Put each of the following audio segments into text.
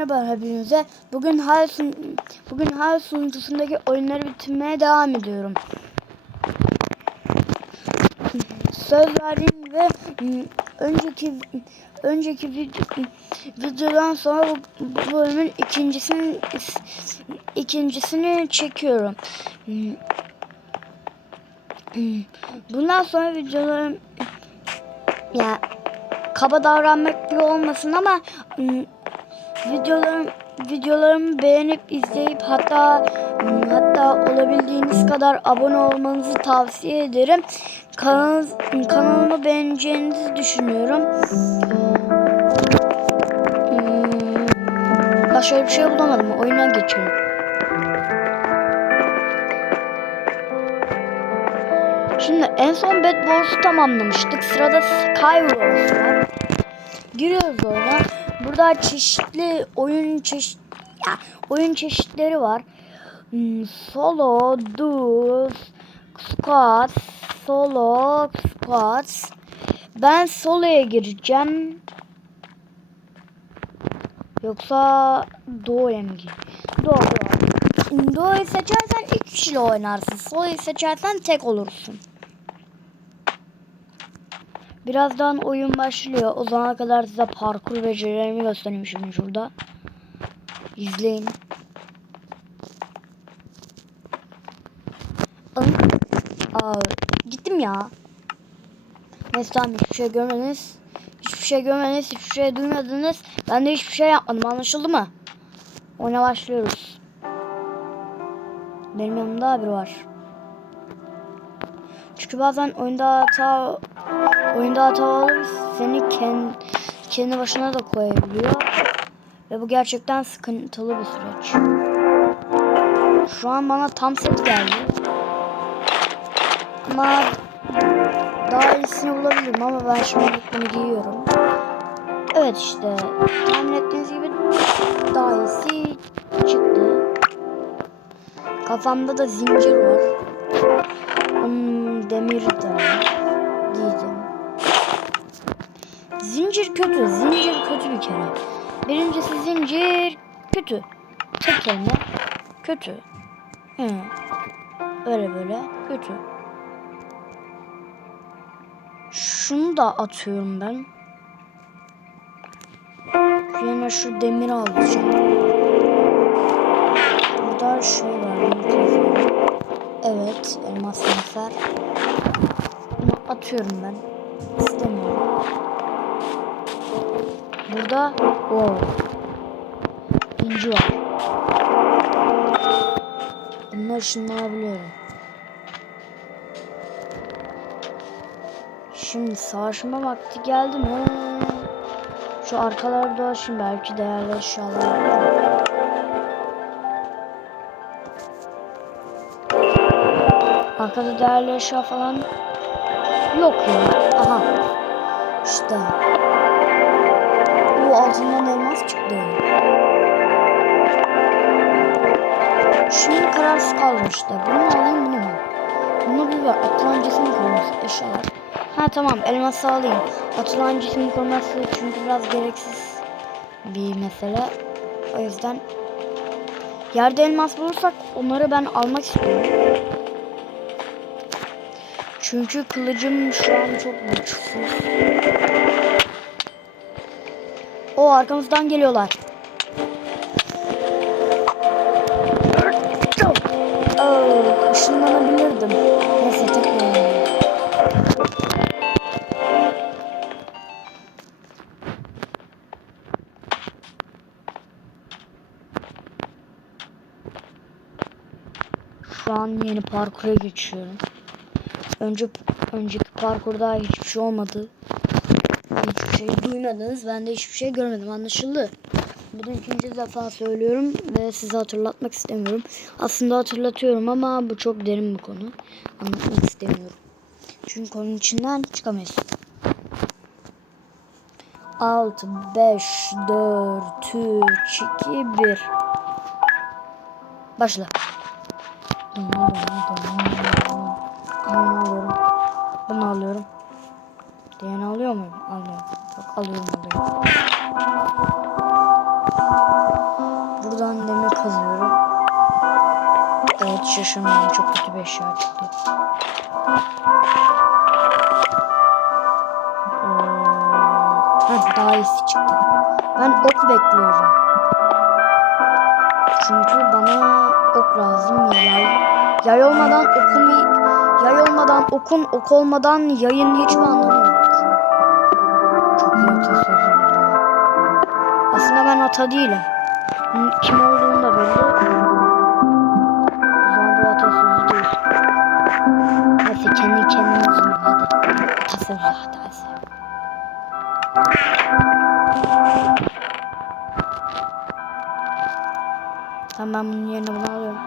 Merhaba hepinize. Bugün hal bugün hal sunucusundaki oyunları bitirmeye devam ediyorum. Söz verdiğim ve ım, önceki önceki video, videodan sonra bu, bu bölümün ikincisini ikincisini çekiyorum. Bundan sonra videolarım ya kaba davranmak gibi olmasın ama ım, videolarım videolarımı beğenip izleyip hatta hatta olabildiğiniz kadar abone olmanızı tavsiye ederim. Kanal, kanalımı beğeneceğinizi düşünüyorum. Hmm, Başka bir şey bulamadım. Oyuna geçelim. Şimdi en son Bad Wars'u tamamlamıştık. Sırada Skywars var. Giriyoruz oyuna. Burada çeşitli oyun çeşit ya, oyun çeşitleri var. Hmm, solo, duos, squad, solo, squad. Ben solo'ya gireceğim. Yoksa Doğu'ya mı gireyim? Doğu, Doğu. Doğu'yu seçersen iki kişiyle oynarsın. Solo'yu seçersen tek olursun. Birazdan oyun başlıyor. O zamana kadar size parkur becerilerimi göstereyim şimdi şurada. İzleyin. Aa, gittim ya. Neyse tamam hiçbir şey görmediniz. Hiçbir şey görmediniz. Hiçbir şey duymadınız. Ben de hiçbir şey yapmadım. Anlaşıldı mı? Oyuna başlıyoruz. Benim yanımda biri var. Çünkü bazen oyunda hata oyunda hata olur seni kendi, kendi başına da koyabiliyor. Ve bu gerçekten sıkıntılı bir süreç. Şu an bana tam set geldi. Ama daha iyisini bulabilirim ama ben şimdi bunu giyiyorum. Evet işte tahmin ettiğiniz gibi daha iyisi çıktı. Kafamda da zincir var. Hmm, demir de. Zincir kötü. Zincir kötü bir kere. Birincisi zincir kötü. Tek kelime kötü. Hı. Öyle böyle kötü. Şunu da atıyorum ben. Yine şu demiri alacağım. Burada şey var. Evet, elmas nefer. Atıyorum ben. İstemiyorum. Burada o inci var. Bunları ışınlayabiliyorum. Şimdi savaşma vakti geldi mi? Şu arkalarda dolaşayım belki değerli eşyalar. Arkada değerli eşya falan yok ya. Aha. İşte. Altından elmas çıktı. Şimdi kararsız kaldım işte. Bunu alayım bunu mu? Bunu bir ver. Atlancısını koyması eşyalar. Ha tamam elması alayım. Atlancısını koyması çünkü biraz gereksiz bir mesele. O yüzden yerde elmas bulursak onları ben almak istiyorum. Çünkü kılıcım şu an çok güçsüz. O arkamızdan geliyorlar. Oh, ışınlanabilirdim. Neyse tekrar. Şu an yeni parkura geçiyorum. Önce önceki parkurda hiçbir şey olmadı. Hiçbir şey duymadınız. Ben de hiçbir şey görmedim. Anlaşıldı. Bunu ikinci defa söylüyorum ve size hatırlatmak istemiyorum. Aslında hatırlatıyorum ama bu çok derin bir konu. Anlatmak istemiyorum. Çünkü konunun içinden çıkamayız. 6, 5, 4, 3, 2, 1. Başla. Bunu alıyorum. Bunu alıyorum. Diyen alıyor muyum? Alıyorum. Bak alıyorum alıyorum. Buradan demir kazıyorum. Evet şaşırmayın çok kötü bir eşya çıktı. Ee, heh, daha iyisi çıktı. Ben ok bekliyorum. Çünkü bana ok lazım. Yay, yay olmadan okun, yay olmadan okun, ok olmadan yayın hiçbir anlamı bu ya. Aslında ben ata değilim. Kim olduğum da belli. O zaman bu atasözü değil. Neyse kendi sunayım hadi. Atasözü hatası. Tamam ben bunun yerine bunu alıyorum.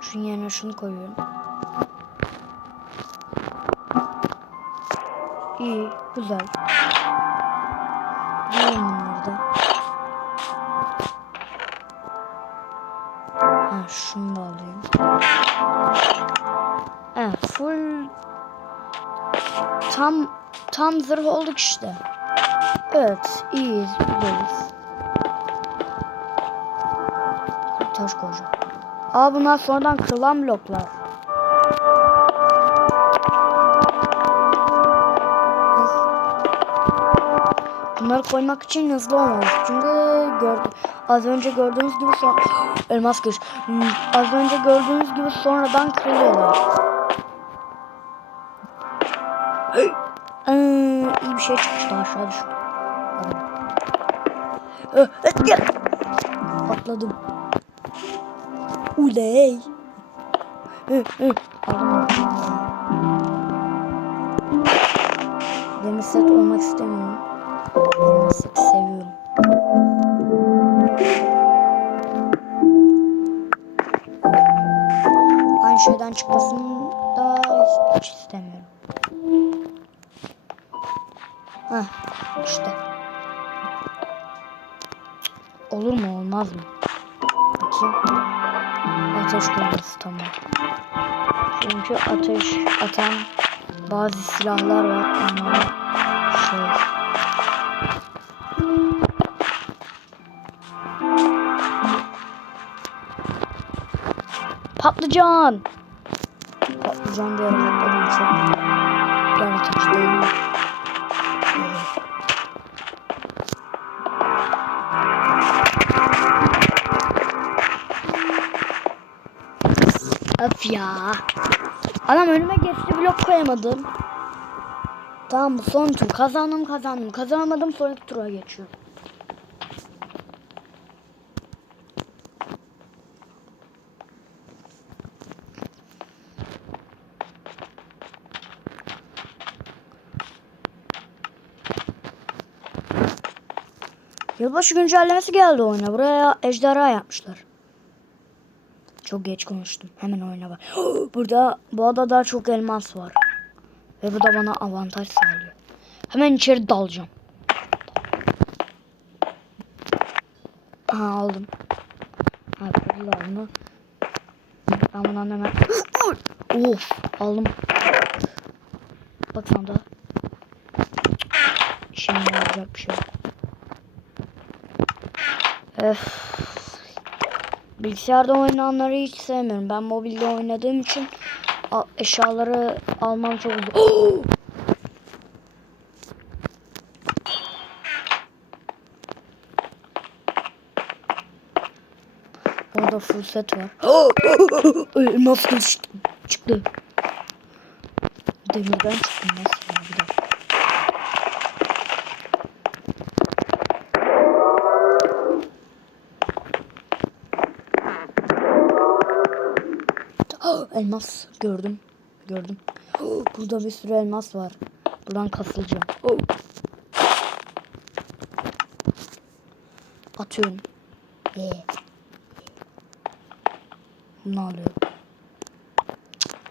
Şunun yerine şunu koyuyorum. İyi, güzel. Tam tam zırh olduk işte. Evet, iyiyiz, güzeliz. Taş koyacağım. Aa bunlar sonradan kırılan bloklar. Bunları koymak için hızlı olmalıyız. Çünkü gördüm. Az önce gördüğünüz gibi son... Elmas kış. Hmm, Az önce gördüğünüz gibi sonradan kırılıyorlar. Bir şey çıkmıştı aşağı düştü. Atladım. Uley. Demir set olmak istemiyorum. Demir seti seviyorum. Aynı şeyden çıkmasını da hiç istemiyorum. Heh, işte. Olur mu olmaz mı? Bakayım. Ateş konusu tamam. Çünkü ateş atan bazı silahlar var. Onlara şey Patlıcan. Patlıcan bir ara patladım çok yaratıcı değil mi? Ya. Adam önüme geçti blok koyamadım. Tamam bu son tur. Kazandım kazandım. Kazanamadım sonraki tura geçiyorum. Yılbaşı güncellemesi geldi oyuna. Buraya ejderha yapmışlar. Çok geç konuştum. Hemen oyuna bak. Burada bu adada çok elmas var. Ve bu da bana avantaj sağlıyor. Hemen içeri dalacağım. Aha aldım. Ha kırdılar bunu. Ben bundan hemen... of aldım. Bak sanda. Şimdi yapacak bir şey yok. Öf. Bilgisayarda oynananları hiç sevmiyorum. Ben mobilde oynadığım için eşyaları almam çok zor. Orada full set var. Nasıl çıktı? Demirden çıktı nasıl ya bir dakika. Elmas gördüm. Gördüm. Burada bir sürü elmas var. Buradan kasılacağım. Atıyorum. Ye. Ne oluyor?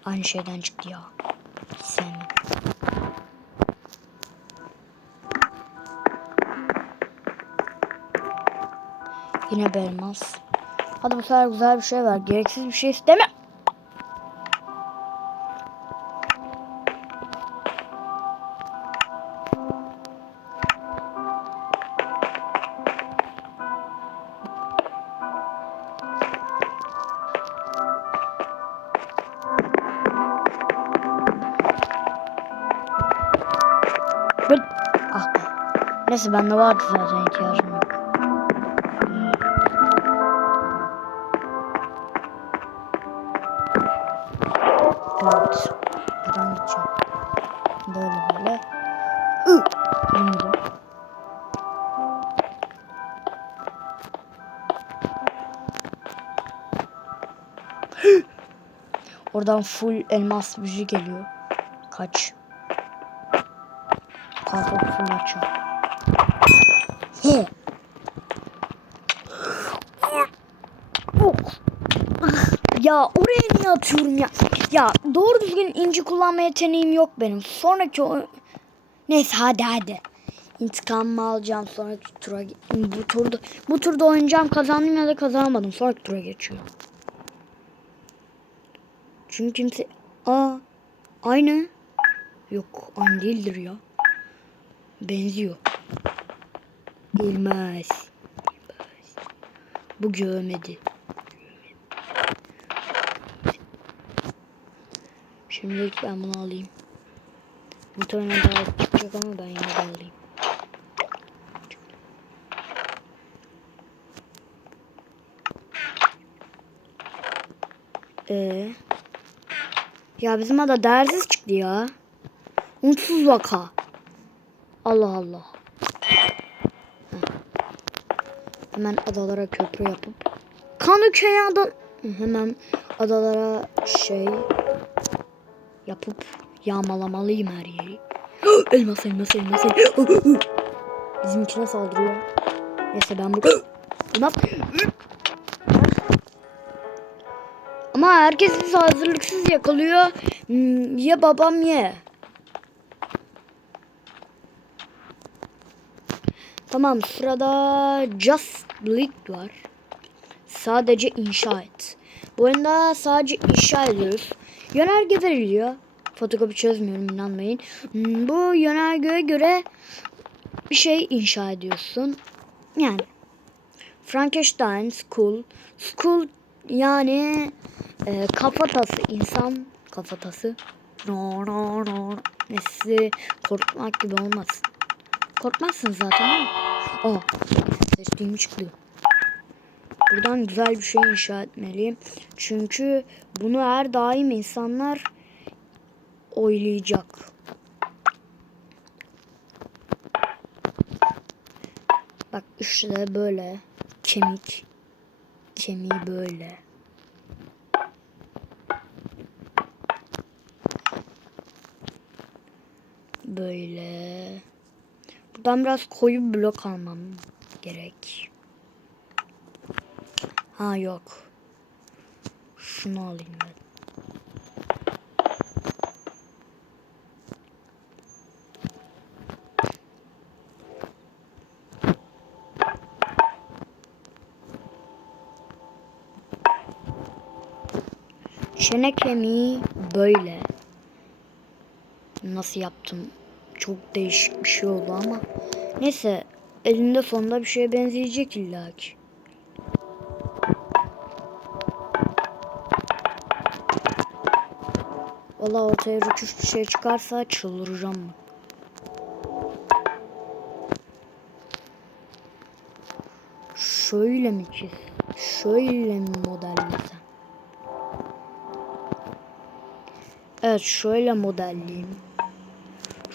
Aynı şeyden çıktı ya. Sevmedim. Yine bir elmas. Hadi bu sefer güzel bir şey var. Gereksiz bir şey isteme. Neyse bende vardı zaten ihtiyacım yok. Evet. Buradan gideceğim. Böyle böyle. Ü! Bilmiyorum. Oradan full elmas büyü geliyor. Kaç. Kartopu full açıyor. Ya oraya niye atıyorum ya? Ya doğru düzgün inci kullanma yeteneğim yok benim. Sonraki o... Neyse hadi hadi. İntikamımı alacağım sonraki tura. Bu turda bu turda oynayacağım kazandım ya da kazanamadım. Sonraki tura geçiyorum. Çünkü kimse... Aa aynı. Yok aynı değildir ya. Benziyor. Bilmez. Bilmez. Bu görmedi. Şimdilik ben bunu alayım. Muhtemelen daha çıkacak ama ben yine de alayım. Ee, ya bizim ada dersiz çıktı ya. Umutsuz vaka. Allah Allah. Heh. Hemen adalara köprü yapıp Kanıköy ada hemen adalara şey yapıp yağmalamalıyım her yeri. elmas elmas elmas. elmas. Bizimkine saldırıyor. Neyse ben bu... Ne yap- Ama herkes bizi hazırlıksız yakalıyor. Hmm, Ye babam ye. Tamam sırada Just Bleed var. Sadece inşa et. Bu oyunda sadece inşa ediyoruz. Yönerge veriliyor. Fotokopi çözmüyorum inanmayın. Hmm, Bu yönergeye göre bir şey inşa ediyorsun. Yani Frankenstein School. School yani e, kafatası insan kafatası. No, no, no. Neyse korkmak gibi olmasın. Korkmazsın zaten ama. Aa, ses düğümü çıktı. Buradan güzel bir şey inşa etmeliyim. Çünkü bunu her daim insanlar oylayacak. Bak işte böyle kemik kemiği böyle. Böyle. Buradan biraz koyu blok almam gerek. Ha yok. Şunu alayım ben. Çene kemiği böyle. Nasıl yaptım? Çok değişik bir şey oldu ama. Neyse elinde sonunda bir şeye benzeyecek illa ki. Valla ortaya rüçüş bir şey çıkarsa çıldıracağım mı? Şöyle mi çiz? Şöyle mi modellesem? Evet şöyle modelleyeyim.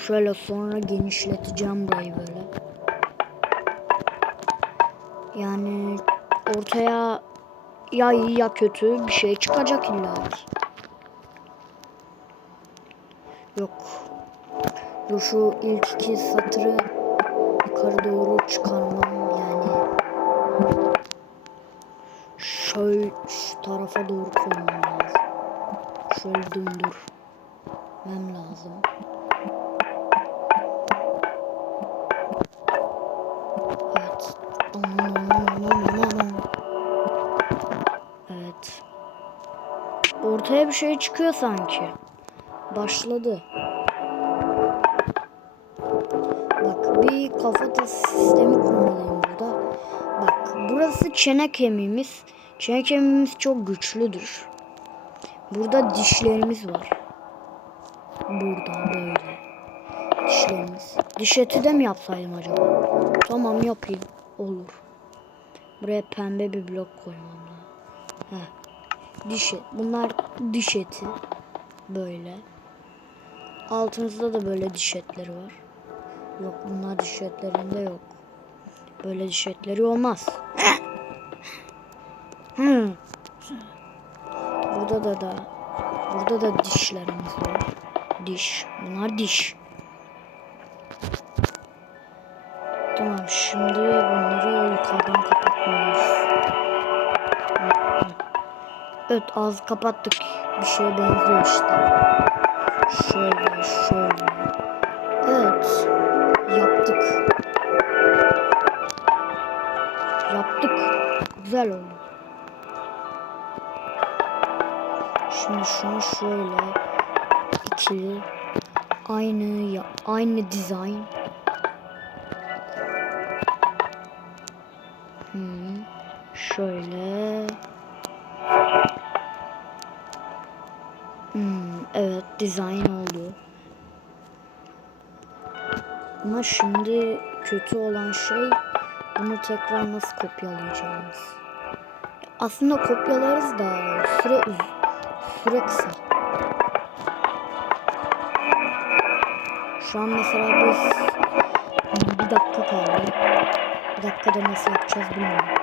Şöyle sonra genişleteceğim burayı böyle. Yani ortaya ya iyi ya kötü bir şey çıkacak illa. Yok. Dur şu ilk iki satırı yukarı doğru çıkarmam yani. Şöyle şu tarafa doğru koymam lazım. Şöyle döndürmem lazım. Ortaya bir şey çıkıyor sanki. Başladı. Bak bir kafatası sistemi kurmalıyım burada. Bak burası çene kemiğimiz. Çene kemiğimiz çok güçlüdür. Burada dişlerimiz var. Burada böyle. dişlerimiz. Diş eti de mi yapsaydım acaba? Tamam yapayım. Olur. Buraya pembe bir blok koymam lazım. Heh. Diş et. Bunlar diş eti. Böyle. Altımızda da böyle diş etleri var. Yok bunlar diş etlerinde yok. Böyle diş etleri olmaz. Hmm. Burada da da burada da dişlerimiz var. Diş. Bunlar diş. Tamam şimdi bunları yukarıdan kapatmalıyız. Evet ağzı kapattık. Bir şeye benziyor işte. Şöyle şöyle. Evet. Yaptık. Yaptık. Güzel oldu. Şimdi şunu şöyle ikili aynı ya aynı dizayn. Şimdi kötü olan şey bunu tekrar nasıl kopyalayacağımız. Aslında kopyalarız da süre süre kısa. Şu an mesela biz bir dakika kaldı. Bir dakikada nasıl yapacağız bilmiyorum.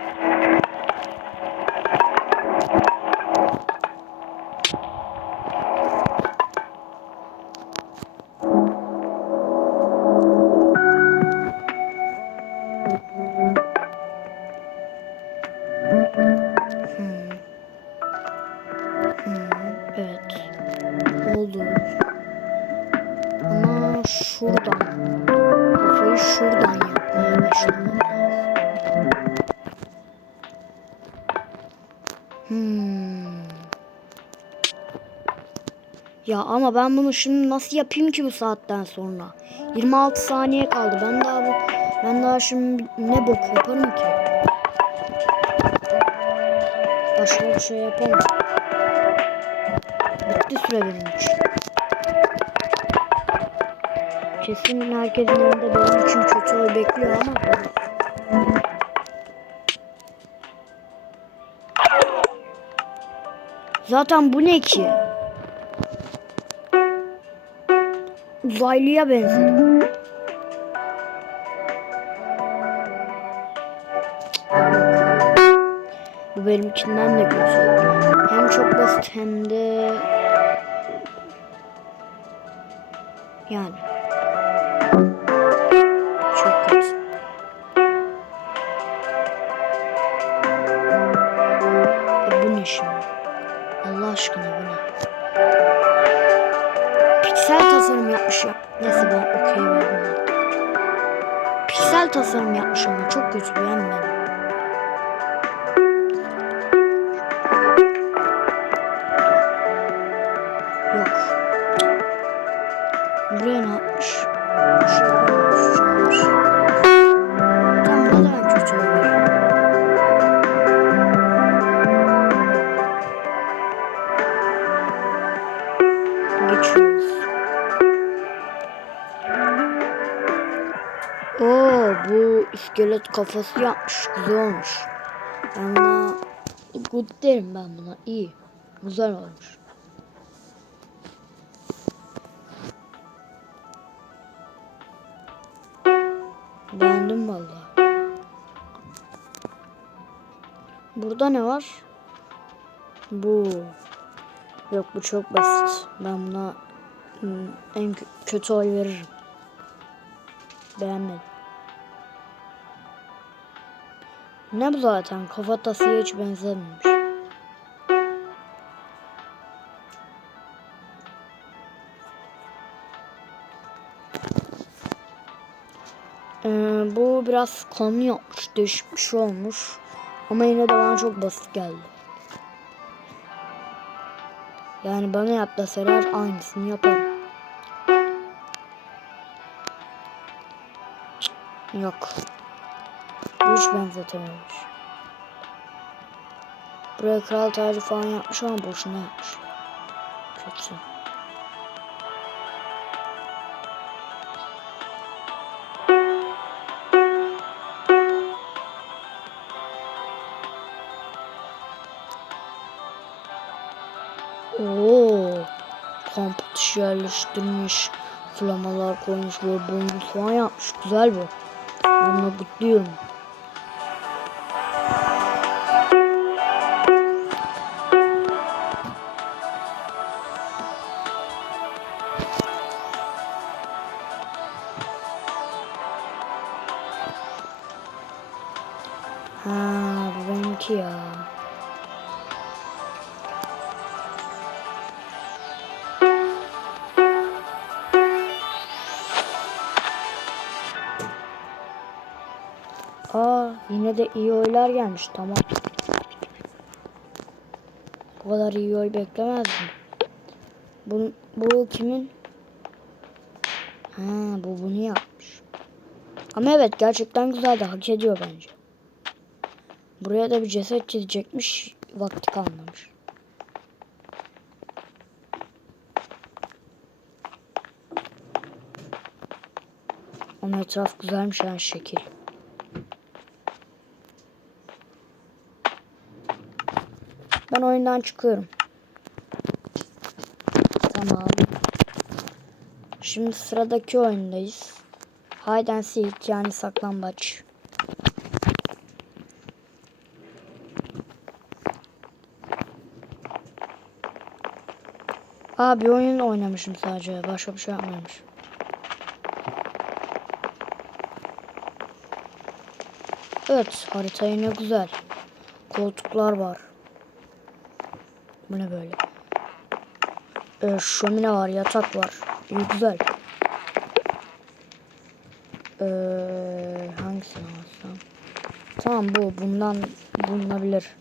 Ama ben bunu şimdi nasıl yapayım ki bu saatten sonra? 26 saniye kaldı. Ben daha bu ben daha şimdi ne bok yaparım ki? Başka bir şey yapamam. Bitti süre benim için. Kesin herkesin önünde benim için kötü oy bekliyor ama. Zaten bu ne ki? Uzaylıya benzedi. Bu benimkinden de kötü. Hem çok basit hem de yani tasarım yapmış ama çok kötü iskelet kafası yapmış. Güzel olmuş. Ben buna good derim ben buna. İyi. Güzel olmuş. Beğendim valla. Burada ne var? Bu. Yok bu çok basit. Ben buna hmm, en kö- kötü oy veririm. Beğenmedim. Ne bu zaten? Kafatasıya hiç benzememiş. Ee, bu biraz kanlı yapmış. Değişik bir şey olmuş. Ama yine de bana çok basit geldi. Yani bana yap deseler aynısını yaparım. Yok kılıç benzetememiş. Buraya kral tacı falan yapmış ama boşuna yapmış. Kötü. Oo, kamp atışı yerleştirmiş. Flamalar koymuş, böyle boncuk falan yapmış. Güzel bu. Bunu kutluyorum. İyi oylar gelmiş. Tamam. Bu kadar iyi oy beklemezdim. Bu, bu kimin? Ha, bu bunu yapmış. Ama evet gerçekten güzeldi. Hak ediyor bence. Buraya da bir ceset çizecekmiş. Vakti kalmamış. Ama etraf güzelmiş her şekil. Ben oyundan çıkıyorum. Tamam. Şimdi sıradaki oyundayız. Hide and seek yani saklambaç. Aa bir oyun oynamışım sadece. Başka bir şey yapmamışım. Evet harita yine güzel. Koltuklar var. Bu ne böyle? Ee, şömine var, yatak var. İyi güzel. Ee, hangisini alsam? Tamam bu bundan bulunabilir.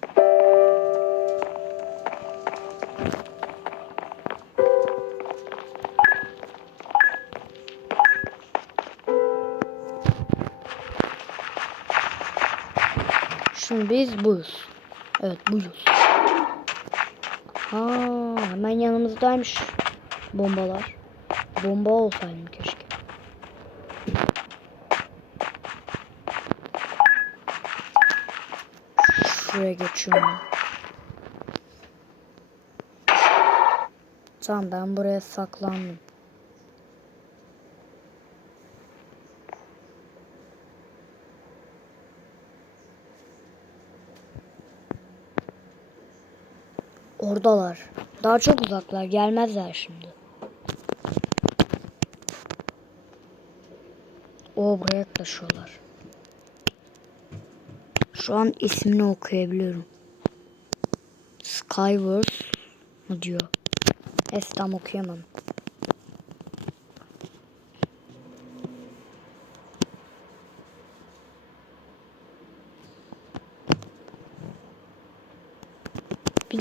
Şimdi biz buyuz. Evet buyuz. Ha, hemen yanımızdaymış bombalar. Bomba olsaydım keşke. Şuraya geçiyorum. Tamam ben buraya saklandım. Oradalar. Daha çok uzaklar. Gelmezler şimdi. O buraya yaklaşıyorlar. Şu an ismini okuyabiliyorum. Skywars mı diyor. Es tam okuyamam.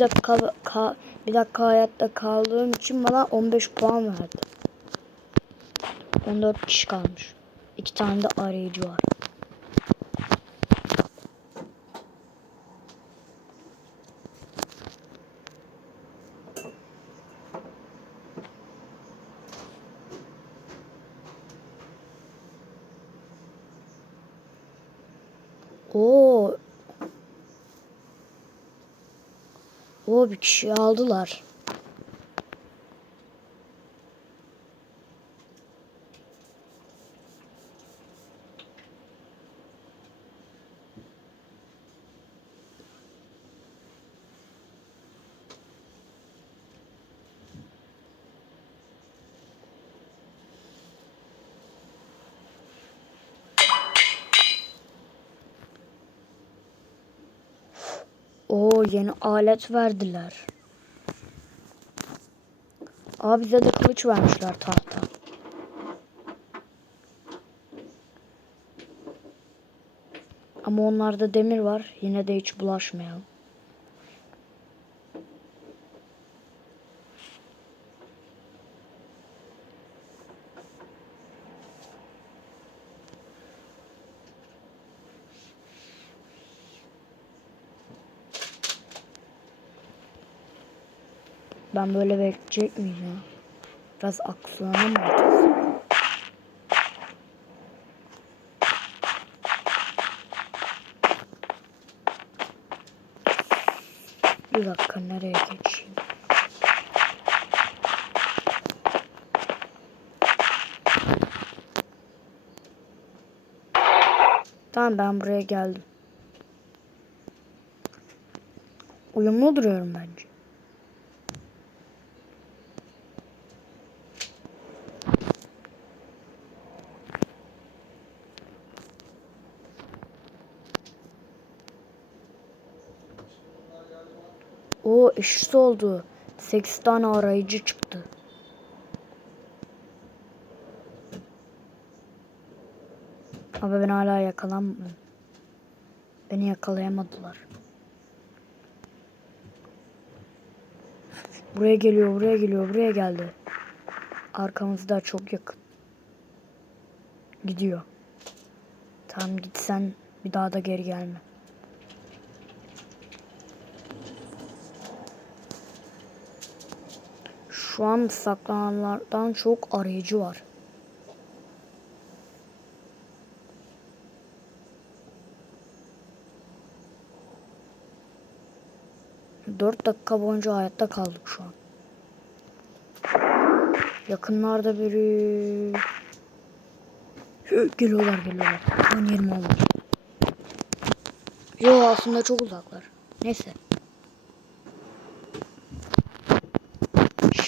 Dakika ka, bir dakika hayatta kaldığım için bana 15 puan verdi. 14 kişi kalmış. İki tane de arayıcı var. Oo. O bir kişi aldılar. Oo yeni alet verdiler. Aa bize de kılıç vermişler tahta. Ama onlarda demir var. Yine de hiç bulaşmayalım. Ben böyle bekleyecek miyim ya? Biraz aksiyona mı atacağız? Bir dakika nereye geçeyim? Tamam ben buraya geldim. Uyumlu duruyorum ben. O eşit oldu. 8 tane arayıcı çıktı. Ama ben hala yakalanmadım. Beni yakalayamadılar. Buraya geliyor, buraya geliyor, buraya geldi. Arkamızda çok yakın. Gidiyor. Tamam git sen bir daha da geri gelme. Şu an saklananlardan çok arayıcı var. Dört dakika boyunca hayatta kaldık şu an. Yakınlarda biri... Geliyorlar geliyorlar. Ben yerim olmuş. Yo aslında çok uzaklar. Neyse.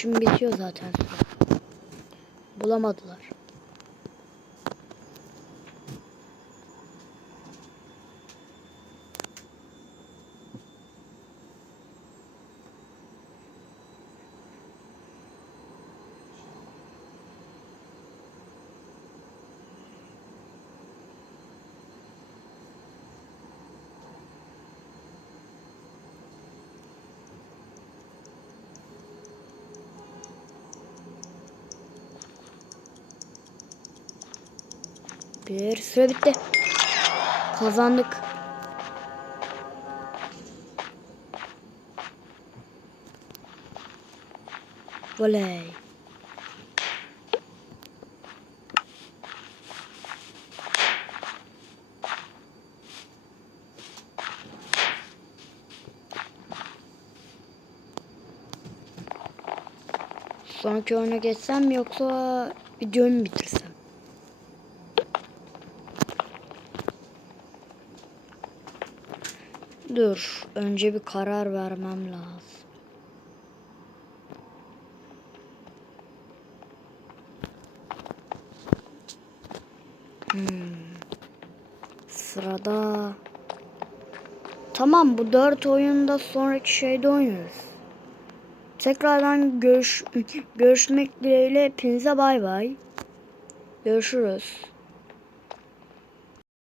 Şimdi bitiyor zaten. Bulamadılar. Bir süre bitti. Kazandık. Voley. Sonraki oyuna geçsem yoksa videoyu mu bitirsem? Dur. Önce bir karar vermem lazım. Hmm. Sırada Tamam bu dört oyunda sonraki şeyde oynuyoruz. Tekrardan görüş görüşmek dileğiyle hepinize bay bay. Görüşürüz.